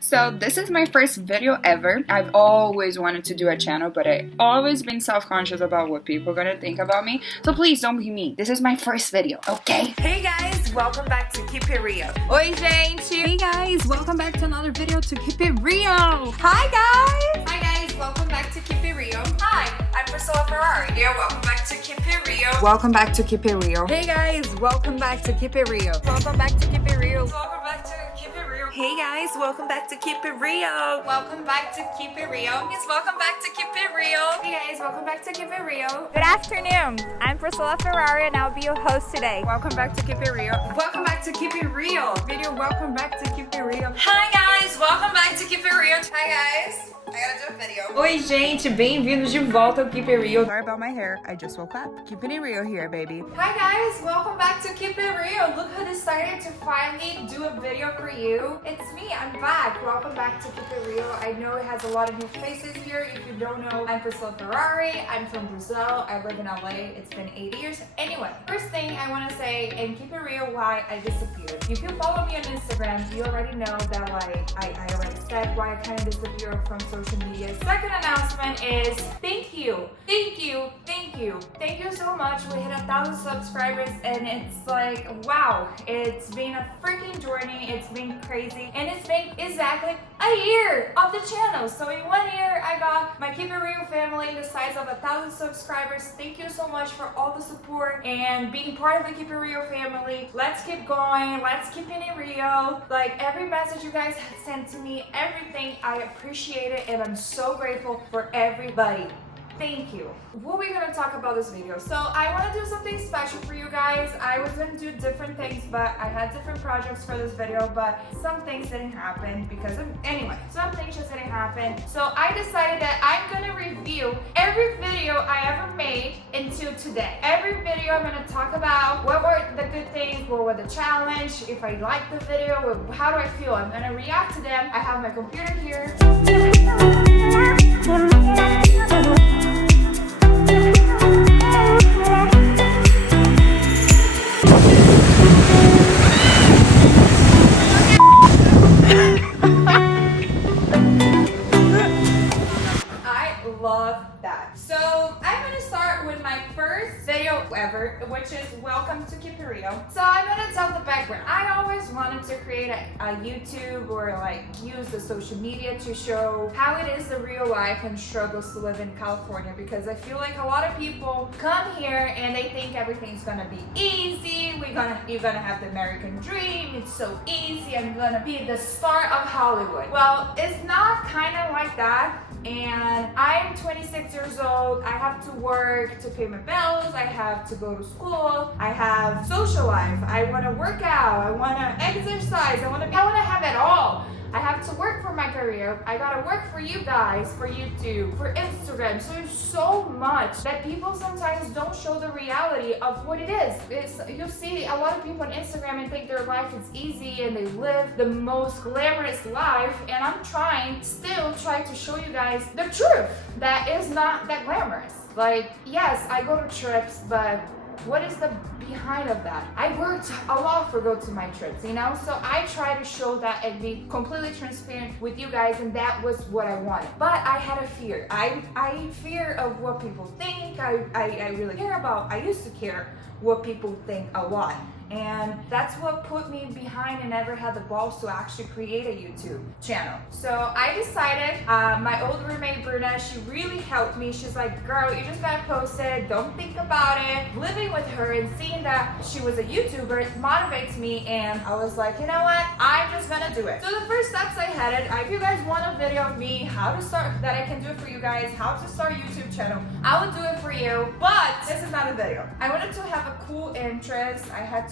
So this is my first video ever. I've always wanted to do a channel, but I've always been self-conscious about what people are gonna think about me. So please don't be mean. This is my first video, okay? Hey guys, welcome back to Keep It Real. Oi, gente! Hey guys, welcome back to another video to Keep It Real. Hi guys! Hi guys, welcome back to Keep It Real. Hi, I'm Priscilla Ferrari. Yeah, welcome back to Keep It Real. Welcome back to Keep It Real. Hey guys, welcome back to Keep It Real. Welcome back to Keep It Real. Welcome back to Keep It Real. Hey guys, welcome back to Keep It Real. Welcome back to Keep It Real. Yes, welcome back to Keep It Real. Hey guys, welcome back to Keep It Real. Good afternoon. I'm Priscilla Ferrari and I'll be your host today. Welcome back to Keep It Real. Welcome back to Keep It Real. Video, welcome back to Keep It Real. Hi guys, welcome back to Keep It Real. Hi guys, I gotta do a video. Oi, gente, bem-vindos de volta ao Keep It Real. Sorry about my hair, I just woke up. Keeping it real here, baby. Hi guys, welcome back to Keep It Real. Look who decided to finally do a video for you. It's me, I'm back. Welcome back to Keep It Real. I know it has a lot of new faces here. If you don't know, I'm Priscilla Ferrari. I'm from Brazil. I live in LA. It's been 8 years. Anyway, first thing I want to say and Keep It Real why I disappeared. If you follow me on Instagram, you already know that I already said why I kind of disappeared from social media. Second announcement is thank you so much. We hit 1,000 subscribers and it's like wow, it's been a freaking journey. It's been crazy and it's been exactly a year of the channel. So in 1 year I got my Keep It Real family the size of 1,000 subscribers. Thank you so much for all the support and being part of the Keep It Real family. Let's keep going, let's keep it real. Like every message you guys have sent to me, everything, I appreciate it and I'm so grateful for everybody. Thank you. What are we gonna talk about this video? So I want to do something special for you guys. I was gonna do different things, but I had different projects for this video, but some things didn't happen because of, anyway, some things just didn't happen. So I decided that I'm gonna review every video I ever made until today. Every video I'm gonna talk about what were the good things, what were the challenge, if I liked the video, how do I feel. I'm gonna react to them. I have my computer here. Love that. So I'm gonna start with my first video ever, which is welcome to Keep It Real. So I'm gonna tell the background. I always wanted to create a YouTube or like use the social media to show how it is the real life and struggles to live in California, because I feel like a lot of people come here and they think everything's gonna be easy. You're gonna have the American dream. It's so easy. I'm gonna be the star of Hollywood. Well, it's not kind of like that. And I'm 26 years old. I have to work to pay my bills. I have to go to school. I have social life. I want to work out. I want to exercise. I want to have it all. I have to work for my career. I gotta work for you guys, for YouTube, for Instagram. So there's so much that people sometimes don't show the reality of what it is. You'll see a lot of people on Instagram and think their life is easy and they live the most glamorous life. And I'm still trying to show you guys the truth that is not that glamorous. Like, yes, I go to trips, but what is the behind of that? I worked a lot for go to my trips, you know? So I try to show that and be completely transparent with you guys, and that was what I wanted. But I had a fear. I fear of what people think. I really care about, I used to care what people think a lot. And that's what put me behind and never had the balls to actually create a YouTube channel. So I decided, my old roommate Bruna, she really helped me. She's like, girl, you just gotta post it, don't think about it. Living with her and seeing that she was a YouTuber, it motivates me, and I was like, you know what, I'm just gonna do it. So the first steps I had it, if you guys want a video of me, how to start, that I can do it for you guys, how to start a YouTube channel, I would do it for you, but this is not a video. I wanted to have a cool interest.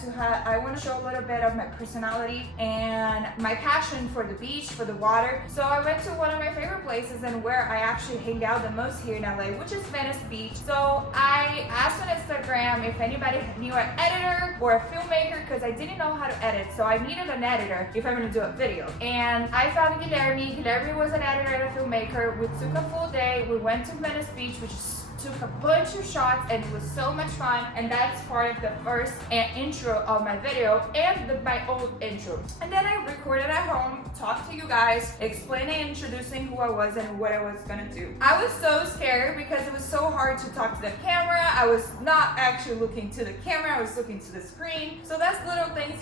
I want to show a little bit of my personality and my passion for the beach, for the water. So I went to one of my favorite places and where I actually hang out the most here in LA, which is Venice Beach. So I asked on Instagram if anybody knew an editor or a filmmaker, because I didn't know how to edit. So I needed an editor if I'm going to do a video. And I found Guilherme. Guilherme was an editor and a filmmaker. We took a full day. We went to Venice Beach, which is took a bunch of shots and it was so much fun, and that's part of the first intro of my video and my old intro. And then I recorded at home, talked to you guys, explaining, introducing who I was and what I was gonna do. I was so scared because it was so hard to talk to the camera. I was not actually looking to the camera, I was looking to the screen. So that's little things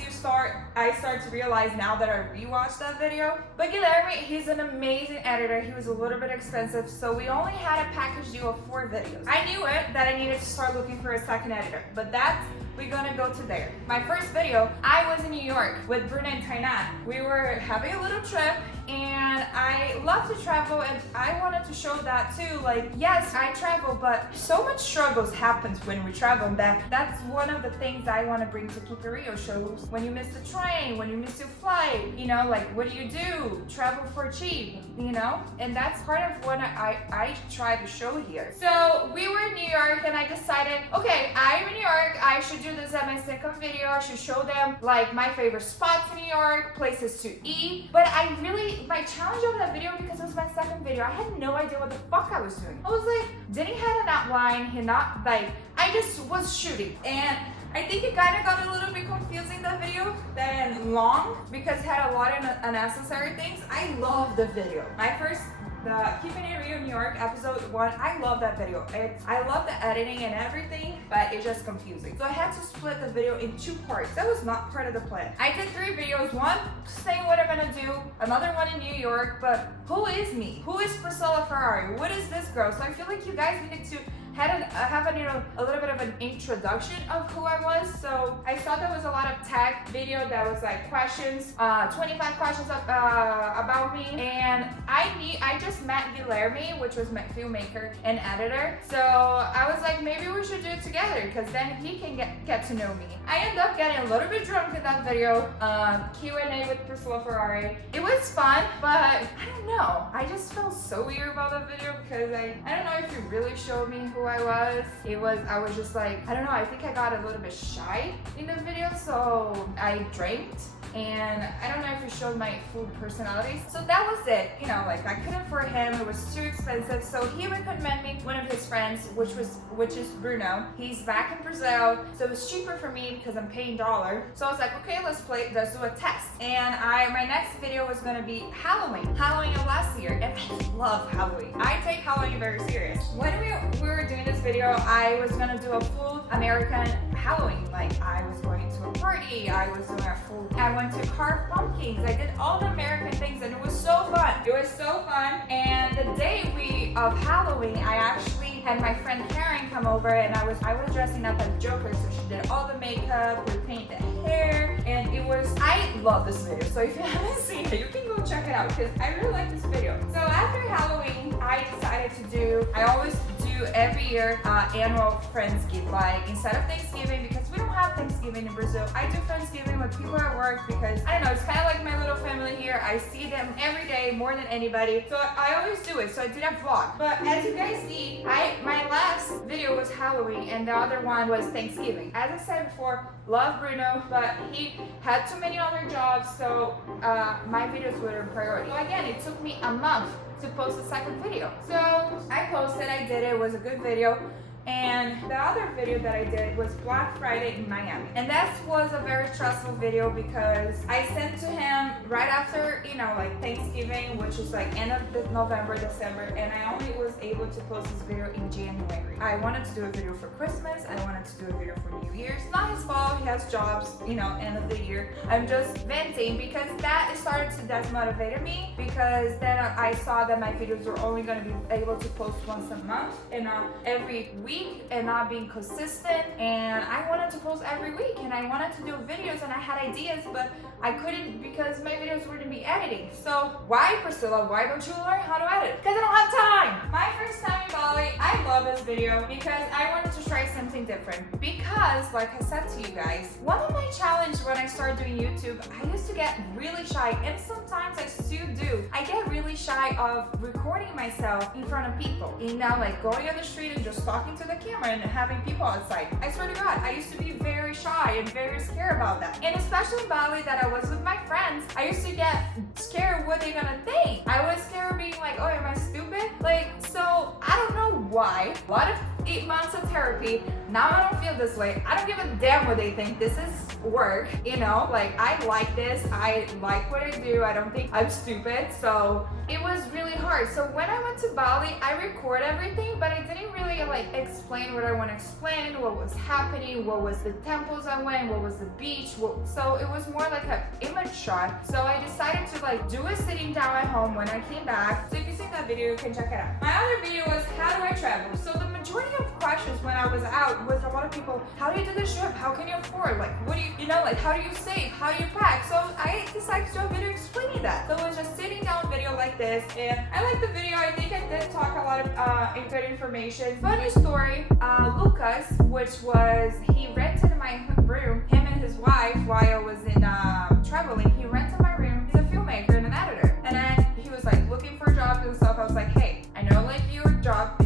I start to realize now that I rewatched that video. But Guilherme, he's an amazing editor. He was a little bit expensive, so we only had a package deal of 4 videos. I knew it that I needed to start looking for a second editor, but that's we're gonna go to there. My first video, I was in New York with Bruna and Tainan. We were having a little trip, and I love to travel, and I wanted to show that too. Like, yes, I travel, but so much struggles happens when we travel. That's one of the things I want to bring to Keep It Real shows. When you miss the train, when you miss your flight, you know, like, what do you do? Travel for cheap, you know? And that's part of what I try to show here. So we were in New York, and I decided, okay, I'm in New York, I should do this at my second video. I should show them like my favorite spots in New York, places to eat. But my challenge of that video, because it was my second video, I had no idea what the fuck I was doing. I was like, didn't have an outline, I just was shooting. And I think it kind of got a little bit confusing, that video, then long, because it had a lot of unnecessary things. I love the video. The Keeping It Real New York episode 1, I love that video. I love the editing and everything, but it's just confusing. So I had to split the video in 2 parts. That was not part of the plan. I did 3 videos, one saying what I'm gonna do, another one in New York, but who is me? Who is Priscilla Ferrari? What is this girl? So I feel like you guys needed to have a little bit of an introduction of who I was. So I saw there was a lot of tag video that was like questions, 25 questions about me, and I just met Guilherme, which was my filmmaker and editor. So I was like, maybe we should do it together, because then he can get to know me. I ended up getting a little bit drunk in that video, Q&A with Priscilla Ferrari. It was fun, but I don't know. I just felt so weird about that video, because I don't know if it really showed me who I was. I was just like, I don't know, I think I got a little bit shy in the video, so I drank. And I don't know if it showed my full personality. So that was it. You know, like, I couldn't afford him, it was too expensive. So he recommended me one of his friends, which is Bruno. He's back in Brazil, so it was cheaper for me because I'm paying $1. So I was like, okay, let's do a test. And my next video was gonna be Halloween of last year, and I love Halloween. I take Halloween very serious. When we were doing this video, I was gonna do a full American Halloween. Like, I was going to a party, I went to carve pumpkins, I did all the American things, and it was so fun. It was so fun. And the day of Halloween, I actually had my friend Karen come over, and I was dressing up as Joker, so she did all the makeup, we painted the hair, and I love this video. So if you haven't seen it, you can go check it out, because I really like this video. So after Halloween, I decided I always do every year annual Friendsgiving. Like, instead of Thanksgiving, because we don't have Thanksgiving in Brazil, I do Friendsgiving with people at work, because I don't know, it's kind of like my little family here. I see them every day more than anybody, so I always do it. So I did a vlog. But as you guys see, my last video was Halloween, and the other one was Thanksgiving. As I said before, love Bruno, but he had too many other jobs, so my videos were a priority. So again, it took me a month to post the second video. So I posted, I did it, was a good video. And the other video that I did was Black Friday in Miami. And that was a very stressful video, because I sent to him right after, you know, like Thanksgiving, which is like end of November, December, and I only was able to post this video in January. I wanted to do a video for Christmas, I wanted to do a video for New Year's. Not his fault, he has jobs, you know, end of the year. I'm just venting, because that started to demotivate me, because then I saw that my videos were only going to be able to post once a month and not every week, and not being consistent. And I wanted to post every week, and I wanted to do videos, and I had ideas, but I couldn't, because my videos wouldn't be editing. So why, Priscilla, why don't you learn how to edit? Because I don't have time. My first time in Bali, I love this video because I wanted to try something different. Because, like I said to you guys, one of my challenges when I started doing YouTube, I used to get really shy, and sometimes I still do. I get really shy of recording myself in front of people. You know, like going on the street and just talking to the camera and having people outside. I swear to God, I used to be very shy and very scared about that. And especially in Bali, that I was with my friends, I used to get scared what they're gonna think. I was scared of being like, oh, am I stupid? Like, so I don't know why. A lot of 8 months of therapy. Now I don't feel this way. I don't give a damn what they think. This is work, you know? Like, I like this. I like what I do. I don't think I'm stupid. So it was really hard. So when I went to Bali, I record everything, but I didn't really like explain what I want to explain, what was happening, what was the temples I went, what was the beach. So it was more like an image shot. So I decided to like do a sitting down at home when I came back. So if you've seen that video, you can check it out. My other video was how do I travel? So the majority of questions when I was out was a lot of people, how do you do this trip? How can you afford? Like, what do you know, like, how do you save? How do you pack? So I decided to do a video explaining that. So it was just sitting down video like this, and I like the video. I think I did talk a lot of good information. Funny story, Lucas, which was, he rented my room, him and his wife, while I was in traveling, he rented my room. He's a filmmaker and an editor. And then he was like looking for jobs and stuff. I was like, hey, I know like your job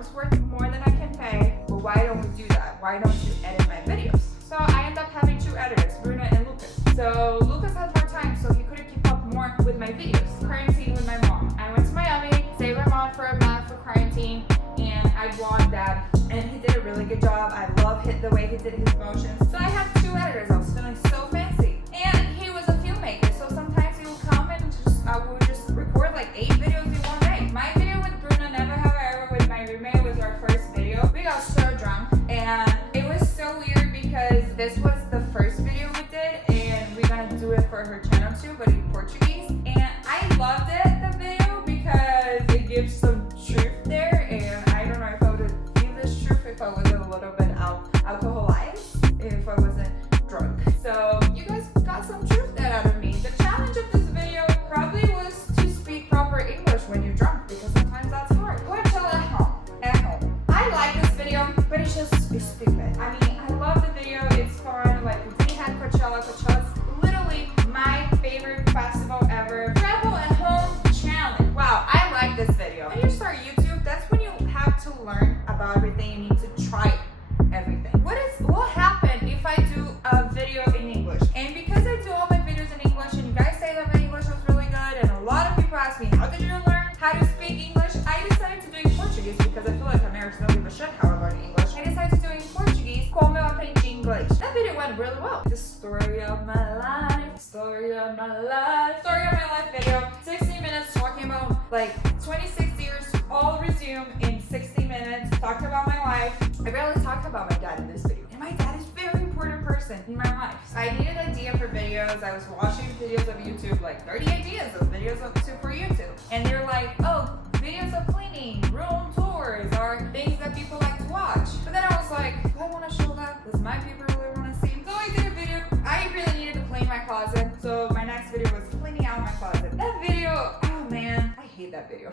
is worth more than I can pay, but why don't we do that? Why don't you edit my videos? So I ended up having 2 editors, Bruno and Lucas. So Lucas had more time, so he couldn't keep up more with my videos. Quarantine with my mom. I went to Miami, stayed with my mom for a month for quarantine, and I vlogged that, and he did a really good job. I love the way he did his motions. So I had 2 editors. I was feeling so fancy. And he was a filmmaker, so sometimes he would come and I would just record like 8 videos in one day. My video with Bruno, Never Have I Ever, with my roommate, was our first video. We got so drunk, and it was so weird because this was the first video we did, and we're gonna do it for her channel too, but in Portuguese. And I loved it, the video, because it gives some truth there, and I don't know if I would have given this truth if I was a little bit alcoholized, if I wasn't drunk. So you guys got some truth there out of me. The challenge of this video probably was to speak proper English when you're drunk, because sometimes that's hard. Coachella at home. I like this video, but it's stupid. I mean, I love the video. It's fun. Like, we didn't have Coachella. Coachella's literally my favorite festival ever. Travel at home challenge. Wow, I like this video. When you start YouTube, that's when you have to learn about everything. You need to try everything. What happened if I do a video in English? And because I do all my videos in English, and you guys say that my English was really good, and a lot of people ask me, how did you learn how to speak English? I decided to do it in Portuguese because I feel like Americans don't give a shit how I learn English. I decided to do it in Portuguese, como eu aprendi inglês. That video went really well. The story of my life, story of my life, story of my life video. 60 minutes talking about like 26 years, all resume in 60 minutes. Talked about my life. I barely talked about my dad in this video. And my dad is a very important person in my life. I needed an idea for videos. I was watching videos of YouTube, like 30 ideas of videos for YouTube. And they're like, oh, videos of cleaning, room tours, or things that people like to watch. But then I was like, do I want to show that? Does my people really want to see? So I did a video. I really needed to clean my closet. So my next video was cleaning out my closet. That video, oh man, I hate that video.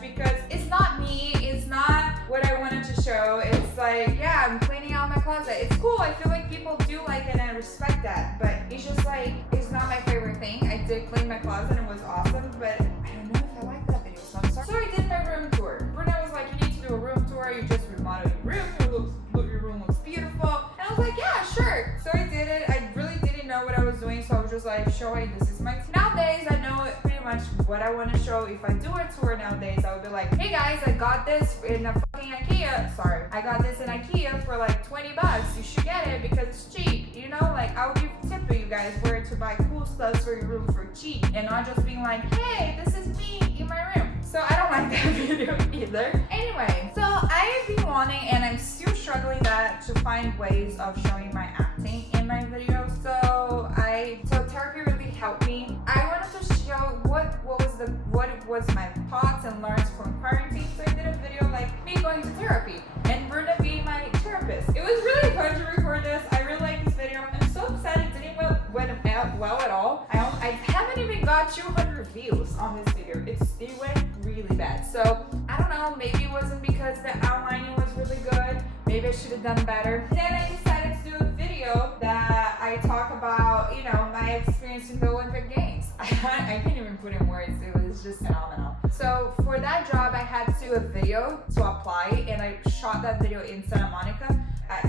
Because it's not me, it's not what I wanted to show. It's like, yeah, I'm cleaning out my closet. It's cool. I feel like people do like it and I respect that. But it's just like, it's not my favorite thing. I did clean my closet and it was awesome, but I don't know if I like that video. So I'm sorry. So I did my room tour. Bruno was like, you need to do a room tour. You just remodeled your room. Your room looks beautiful. And I was like, yeah, sure. So I did it. I really didn't know what I was doing. So I was just like, showing this is my nowadays I know pretty much what I want to show. If I do a tour nowadays, I would be like, hey guys, I got this in a fucking IKEA. Sorry, I got this in IKEA for like 20 bucks. You should get it because it's cheap. You know, like I would give a tip to you guys where to buy cool stuff for your room for cheap, and not just being like, hey, this is me in my room. So I don't like that video either. Anyway, so I've been wanting, and I'm still struggling to find ways of showing my acting in my videos. So therapy really helped me. I wanted to show what was my thoughts and learns from quarantine. So I did a video like me going to therapy and Bruno being my therapist. It was really fun to record this. I really like this video. I'm so upset it didn't went well at all. I haven't even got 200 views on this video. It went really bad. So I don't know, maybe it wasn't because the outlining was really good. Maybe I should have done better. Then I decided to do a video that I talk about, you know, my experience in the Olympic Games. I can't even put in words. It was just phenomenal. So for that job, I had to do a video to apply, and I shot that video in Santa Monica.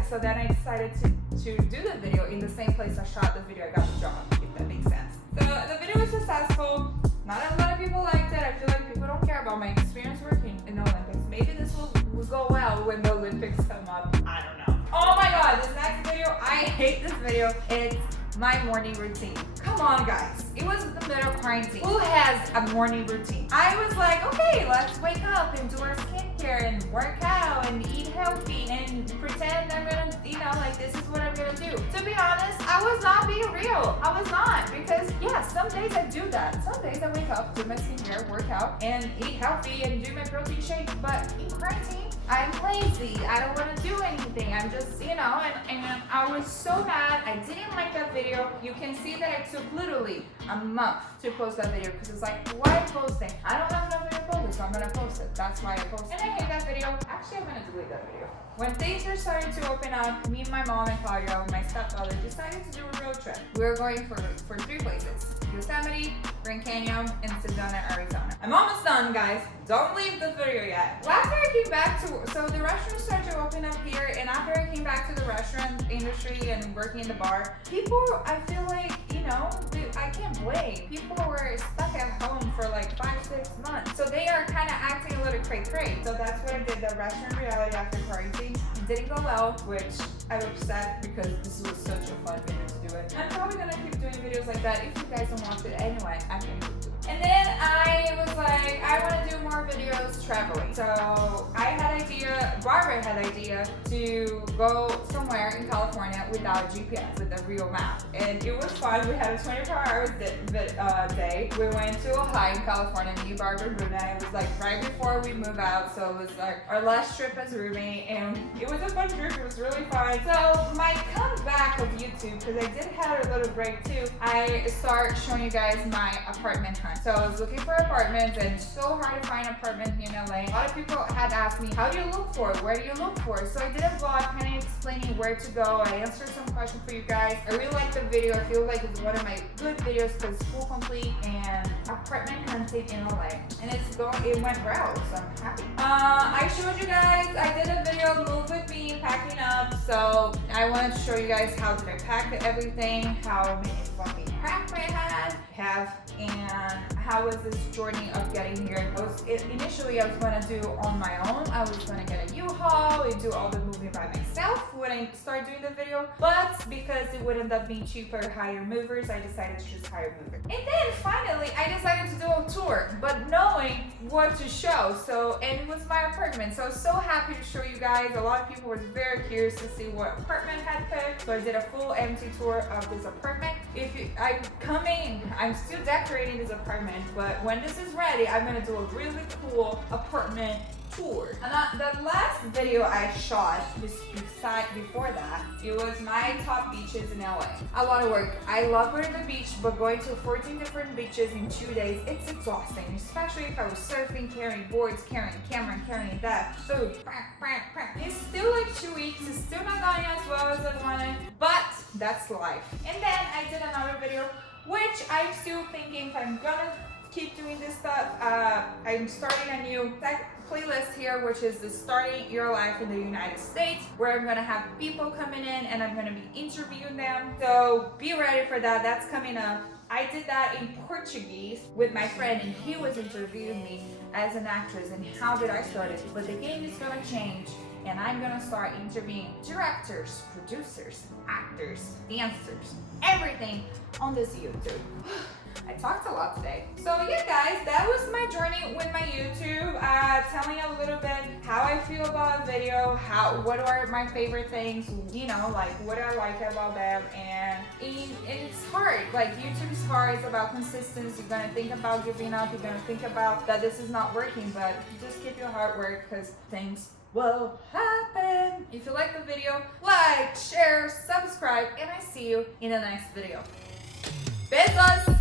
So then I decided to do the video in the same place I shot the video I got the job, if that makes sense. So the video was successful. Not a lot of people liked it. I feel like people don't care about my experience working in the Olympics. Maybe this will go well when the I hate this video. It's my morning routine. Come on, guys. It was the middle of quarantine. Who has a morning routine? I was like, okay, let's wake up and do our skincare and work out and eat healthy and pretend I'm gonna, like this is what I'm gonna do. To be honest, I was not being real. I was not, because yeah, some days I do that. Some days I wake up, do my skincare, work out, and eat healthy and do my protein shake. But in quarantine, I'm lazy. I don't want to do anything. I'm just, and I was so mad. I didn't like that video. You can see that it took literally a month to post that video because it's like, why posting? I don't have enough video to post it, so I'm gonna post it. That's why I posted. And I hate that video. Actually, I'm gonna delete that video. When things were starting to open up, me and my mom and Claudio, my stepfather, decided to do a road trip. We were going for 3 places: Yosemite, Grand Canyon, and Sedona, Arizona. I'm almost done, guys. Don't leave the video yet. After I came back so the restaurants started to open up here, and after I came back to the restaurant industry and working in the bar, people, I feel like, I can't blame. People were stuck at home for like 5-6 months. So they are kind of acting a little cray-cray. So that's what I did, the restaurant reality after quarantine. It didn't go well, which I'm upset because this was such a fun video to do it. I'm probably gonna keep doing videos like that. If you guys don't watch it anyway, I can keep doing it. And then I was like, I want to do more videos traveling. So Barbara had idea to go somewhere in California without GPS, with a real map. And it was fun. We had a 24-hour day. We went to a hike in California, me, Barbara, and Bruna. It was like right before we moved out. So it was like our last trip as roommate, and it was a fun trip. It was really fun. So my comeback of YouTube, because I did have a little break too, I start showing you guys my apartment hunt. So I was looking for apartments, and it's so hard to find apartments here in LA. A lot of people had asked me, how do you look for it? Where do you look for it? So I did a vlog kind of explaining where to go. I answered some questions for you guys. I really like the video. I feel like it's one of my good videos because it's full complete and apartment hunting in LA. And it went well, so I'm happy. I showed you guys, I did a video, move with me, packing up. So I wanted to show you guys how did I pack everything, how many fucking crap I have, and how was this journey of getting here. Initially I was gonna do on my own. I was gonna get a U-Haul and do all the moving by myself when I start doing the video, but because it would end up being cheaper, hire movers, I decided to just hire movers. And then finally I decided to do a tour, but knowing what to show. And it was my apartment, so I was so happy to show you guys. A lot of people were very curious to see what apartment I had picked, so I did a full empty tour of this apartment. I'm still decorating this apartment, but when this is ready, I'm gonna do a really cool apartment tour. And the last video I shot before that, it was my top beaches in LA. A lot of work. I love going to the beach, but going to 14 different beaches in 2 days, it's exhausting, especially if I was surfing, carrying boards, carrying camera, carrying that, food. It's still like 2 weeks. It's still not going as well as I wanted, but that's life. And then I did another video, which I'm still thinking if I'm gonna keep doing this stuff. I'm starting a new playlist here, which is the Starting Your Life in the United States, where I'm gonna have people coming in and I'm gonna be interviewing them. So be ready for that. That's coming up. I did that in Portuguese with my friend, and he was interviewing me as an actress and how did I start it. But the game is gonna change, and I'm gonna start interviewing directors, producers, actors, dancers, everything on this YouTube. I talked a lot today. So yeah, guys, that was my journey with my YouTube. Telling a little bit how I feel about a video, what are my favorite things, like what I like about them. And it's hard. Like, YouTube is hard. It's about consistency. You're gonna think about giving up. You're gonna think about that this is not working, but just keep your hard work because things will happen. If you like the video, like, share, subscribe, and I see you in the next video. Besos!